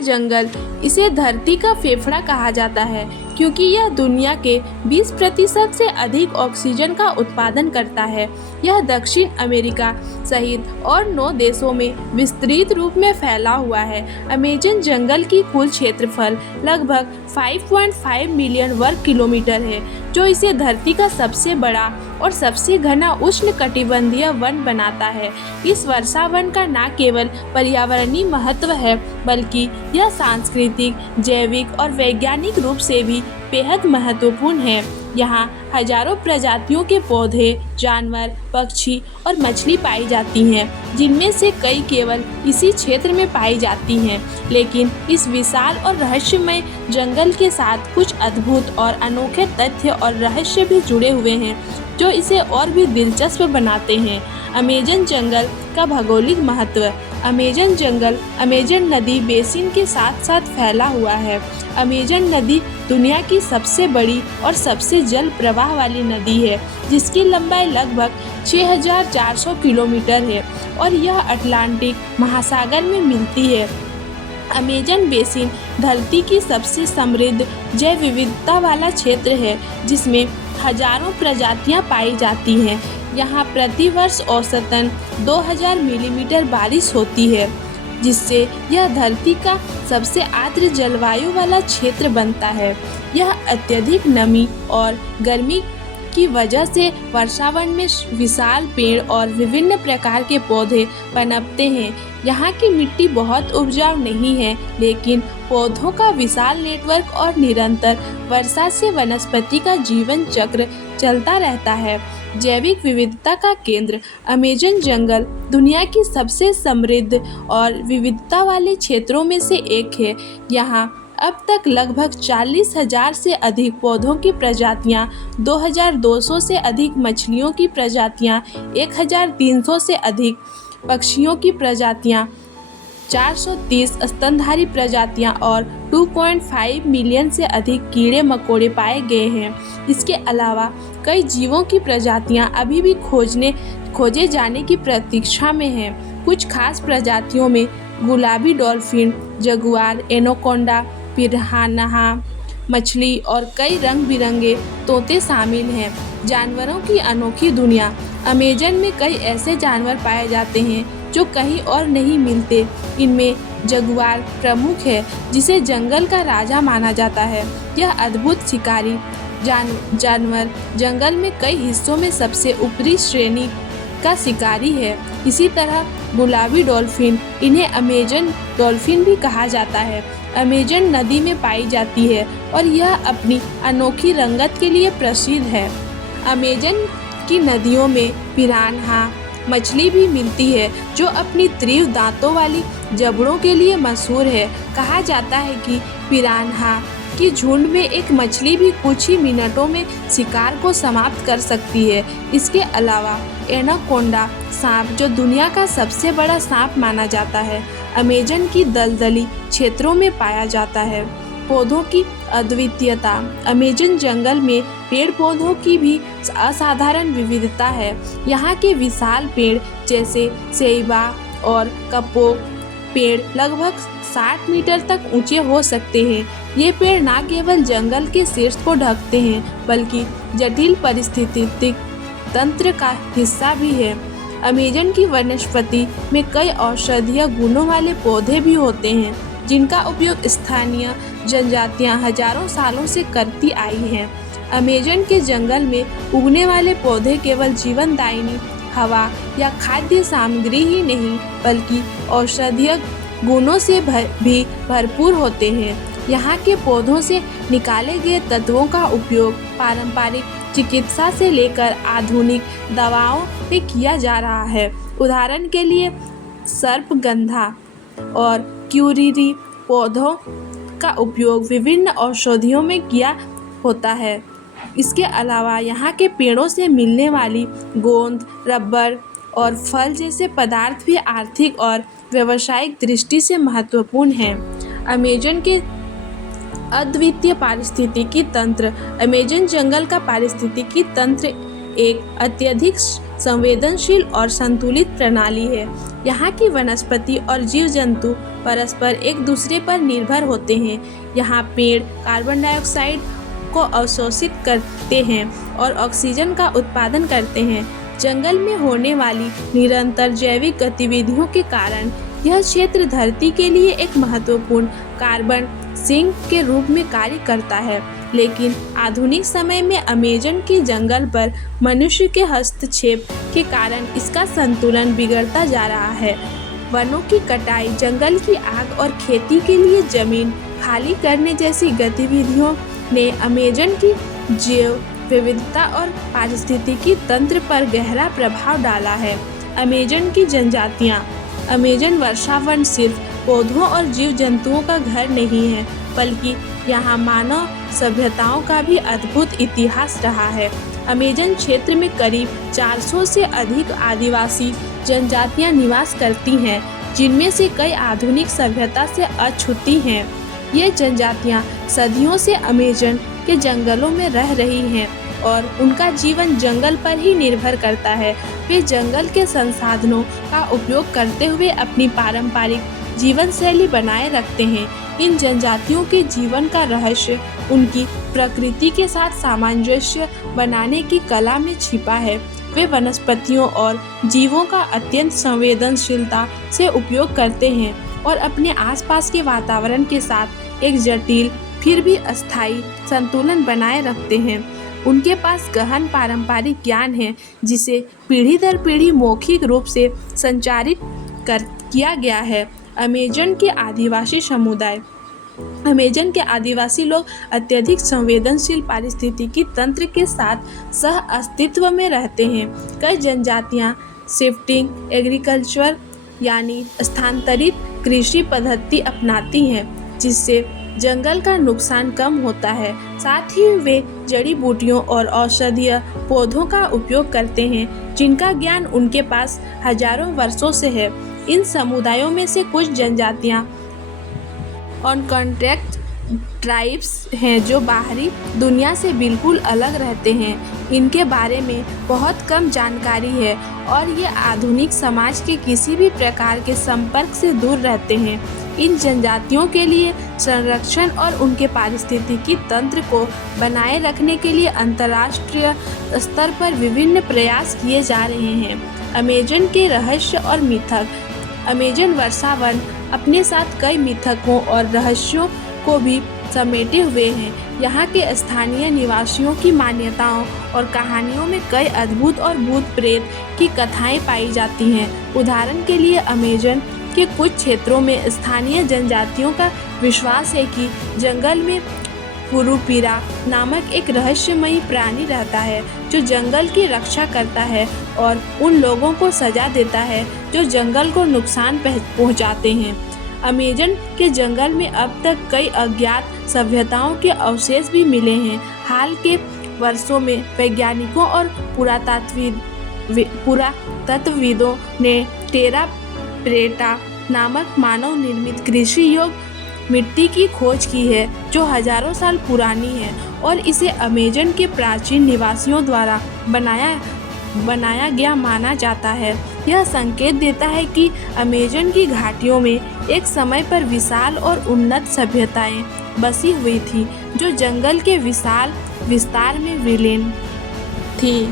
जंगल इसे धरती का फेफड़ा कहा जाता है क्योंकि यह दुनिया के 20% से अधिक ऑक्सीजन का उत्पादन करता है। यह दक्षिण अमेरिका सहित और 9 देशों में विस्तृत रूप में फैला हुआ है। अमेज़न जंगल की कुल क्षेत्रफल लगभग 5.5 मिलियन वर्ग किलोमीटर है, जो इसे धरती का सबसे बड़ा और सबसे घना उष्णकटिबंधीय वन बनाता है। इस वर्षा वन का न केवल पर्यावरणीय महत्व है, बल्कि यह सांस्कृतिक, जैविक और वैज्ञानिक रूप से भी बेहद महत्वपूर्ण है। यहाँ हजारों प्रजातियों के पौधे, जानवर, पक्षी और मछली पाई जाती हैं, जिनमें से कई केवल इसी क्षेत्र में पाई जाती हैं। लेकिन इस विशाल और रहस्यमय जंगल के साथ कुछ अद्भुत और अनोखे तथ्य और रहस्य भी जुड़े हुए हैं, जो इसे और भी दिलचस्प बनाते हैं। अमेज़न जंगल का भौगोलिक महत्व। अमेज़न जंगल अमेज़न नदी बेसिन के साथ साथ फैला हुआ है। अमेज़न नदी दुनिया की सबसे बड़ी और सबसे जल प्रवाह वाली नदी है, जिसकी लंबाई लगभग 6400 किलोमीटर है और यह अटलांटिक महासागर में मिलती है। अमेज़न बेसिन धरती की सबसे समृद्ध जैव विविधता वाला क्षेत्र है, जिसमें हजारों प्रजातियां पाई जाती हैं। यहाँ प्रति वर्ष औसतन 2000 मिलीमीटर बारिश होती है, जिससे यह धरती का सबसे आर्द्र जलवायु वाला क्षेत्र बनता है। यह अत्यधिक नमी और गर्मी की वजह से वर्षावन में विशाल पेड़ और विभिन्न प्रकार के पौधे पनपते हैं। यहाँ की मिट्टी बहुत उपजाऊ नहीं है, लेकिन पौधों का विशाल नेटवर्क और निरंतर वर्षा से वनस्पति का जीवन चक्र चलता रहता है। जैविक विविधता का केंद्र। अमेज़न जंगल दुनिया की सबसे समृद्ध और विविधता वाले क्षेत्रों में से एक है। यहाँ अब तक लगभग 40,000 से अधिक पौधों की प्रजातियाँ, 2200 से अधिक मछलियों की प्रजातियाँ, 1300 से अधिक पक्षियों की प्रजातियाँ, 430 स्तनधारी प्रजातियाँ और 2.5 मिलियन से अधिक कीड़े मकोड़े पाए गए हैं। इसके अलावा कई जीवों की प्रजातियाँ अभी भी खोजे जाने की प्रतीक्षा में हैं। कुछ खास प्रजातियों में गुलाबी डॉल्फिन, जगुआर, एनाकोंडा, पिरान्हा मछली और कई रंग बिरंगे तोते शामिल हैं। जानवरों की अनोखी दुनिया। अमेज़न में कई ऐसे जानवर पाए जाते हैं जो कहीं और नहीं मिलते। इनमें जगुआर प्रमुख है, जिसे जंगल का राजा माना जाता है। यह अद्भुत शिकारी जानवर जंगल में कई हिस्सों में सबसे ऊपरी श्रेणी का शिकारी है। इसी तरह गुलाबी डॉल्फिन, इन्हें अमेज़न डॉल्फिन भी कहा जाता है, अमेज़न नदी में पाई जाती है और यह अपनी अनोखी रंगत के लिए प्रसिद्ध है। अमेज़न की नदियों में पिरान्हा मछली भी मिलती है, जो अपनी तीव्र दांतों वाली जबड़ों के लिए मशहूर है। कहा जाता है कि पिरान्हा की झुंड में एक मछली भी कुछ ही मिनटों में शिकार को समाप्त कर सकती है। इसके अलावा एनाकोंडा सांप, जो दुनिया का सबसे बड़ा सांप माना जाता है, अमेज़न की दलदली क्षेत्रों में पाया जाता है। पौधों की अद्वितीयता। अमेज़न जंगल में पेड़ पौधों की भी असाधारण विविधता है। यहाँ के विशाल पेड़ जैसे सेइबा और कपोक पेड़ लगभग 60 मीटर तक ऊंचे हो सकते हैं। ये पेड़ न केवल जंगल के शीर्ष को ढकते हैं, बल्कि जटिल पारिस्थितिक तंत्र का हिस्सा भी है। अमेज़न की वनस्पति में कई औषधीय गुणों वाले पौधे भी होते हैं, जिनका उपयोग स्थानीय जनजातियां हजारों सालों से करती आई हैं। अमेज़न के जंगल में उगने वाले पौधे केवल जीवनदायिनी हवा या खाद्य सामग्री ही नहीं, बल्कि औषधीय गुणों से भी भरपूर होते हैं। यहाँ के पौधों से निकाले गए तत्वों का उपयोग पारंपरिक चिकित्सा से लेकर आधुनिक दवाओं में किया जा रहा है। उदाहरण के लिए सर्पगंधा और क्यूरीरी पौधों का उपयोग विभिन्न औषधियों में किया होता है। इसके अलावा यहाँ के पेड़ों से मिलने वाली गोंद, रबर और फल जैसे पदार्थ भी आर्थिक और व्यावसायिक दृष्टि से महत्वपूर्ण हैं। अमेज़न के अद्वितीय पारिस्थितिकी तंत्र। अमेज़न जंगल का पारिस्थितिकी तंत्र एक अत्यधिक संवेदनशील और संतुलित प्रणाली है। यहाँ की वनस्पति और जीव जंतु परस्पर एक दूसरे पर निर्भर होते हैं। यहाँ पेड़ कार्बन डाइऑक्साइड को अवशोषित करते हैं और ऑक्सीजन का उत्पादन करते हैं। जंगल में होने वाली निरंतर जैविक गतिविधियों के कारण यह क्षेत्र धरती के लिए एक महत्वपूर्ण कार्बन सिंक के रूप में कार्य करता है। लेकिन आधुनिक समय में अमेज़न के जंगल पर मनुष्य के हस्तक्षेप के कारण इसका संतुलन बिगड़ता जा रहा है। वनों की कटाई, जंगल की आग और खेती के लिए जमीन खाली करने जैसी गतिविधियों ने अमेज़न की जैव विविधता और पारिस्थितिकी तंत्र पर गहरा प्रभाव डाला है। अमेज़न की जनजातियाँ। अमेज़न वर्षा वन सिर्फ पौधों और जीव जंतुओं का घर नहीं है, बल्कि यहाँ मानव सभ्यताओं का भी अद्भुत इतिहास रहा है। अमेज़न क्षेत्र में करीब 400 से अधिक आदिवासी जनजातियाँ निवास करती हैं, जिनमें से कई आधुनिक सभ्यता से अछूती हैं। ये जनजातियाँ सदियों से अमेज़न के जंगलों में रह रही हैं और उनका जीवन जंगल पर ही निर्भर करता है। वे जंगल के संसाधनों का उपयोग करते हुए अपनी पारंपरिक जीवन शैली बनाए रखते हैं। इन जनजातियों के जीवन का रहस्य उनकी प्रकृति के साथ सामंजस्य बनाने की कला में छिपा है। वे वनस्पतियों और जीवों का अत्यंत संवेदनशीलता से उपयोग करते हैं और अपने आसपास के वातावरण के साथ एक जटिल फिर भी अस्थायी संतुलन बनाए रखते हैं। उनके पास गहन पारंपरिक ज्ञान है, जिसे पीढ़ी दर पीढ़ी मौखिक रूप से संचारित किया गया है। अमेज़न के आदिवासी समुदाय। अमेज़न के आदिवासी लोग अत्यधिक संवेदनशील पारिस्थितिकी तंत्र के साथ सह अस्तित्व में रहते हैं। कई जनजातियाँ शिफ्टिंग एग्रीकल्चर यानी स्थानांतरित कृषि पद्धति अपनाती हैं, जिससे जंगल का नुकसान कम होता है। साथ ही वे जड़ी बूटियों और औषधीय पौधों का उपयोग करते हैं, जिनका ज्ञान उनके पास हजारों वर्षों से है। इन समुदायों में से कुछ जनजातियाँ ऑन कॉन्ट्रैक्ट ट्राइब्स हैं, जो बाहरी दुनिया से बिल्कुल अलग रहते हैं। इनके बारे में बहुत कम जानकारी है और ये आधुनिक समाज के किसी भी प्रकार के संपर्क से दूर रहते हैं। इन जनजातियों के लिए संरक्षण और उनके पारिस्थितिकी तंत्र को बनाए रखने के लिए अंतर्राष्ट्रीय स्तर पर विभिन्न प्रयास किए जा रहे हैं। अमेज़न के रहस्य और मिथक। अमेज़न वर्षा वन अपने साथ कई मिथकों और रहस्यों को भी समेटे हुए हैं। यहाँ के स्थानीय निवासियों की मान्यताओं और कहानियों में कई अद्भुत और भूत प्रेत की कथाएं पाई जाती हैं। उदाहरण के लिए अमेज़न के कुछ क्षेत्रों में स्थानीय जनजातियों का विश्वास है कि जंगल में कुरुपिरा नामक एक रहस्यमयी प्राणी रहता है, जो जंगल की रक्षा करता है और उन लोगों को सजा देता है जो जंगल को नुकसान पहुंचाते हैं। अमेज़न के जंगल में अब तक कई अज्ञात सभ्यताओं के अवशेष भी मिले हैं। हाल के वर्षों में वैज्ञानिकों और पुरातत्वविदों ने टेरा प्रेटा नामक मानव निर्मित कृषि योग्य मिट्टी की खोज की है, जो हजारों साल पुरानी है और इसे अमेज़न के प्राचीन निवासियों द्वारा बनाया गया माना जाता है। यह संकेत देता है कि अमेज़न की घाटियों में एक समय पर विशाल और उन्नत सभ्यताएं बसी हुई थी, जो जंगल के विशाल विस्तार में विलीन थी।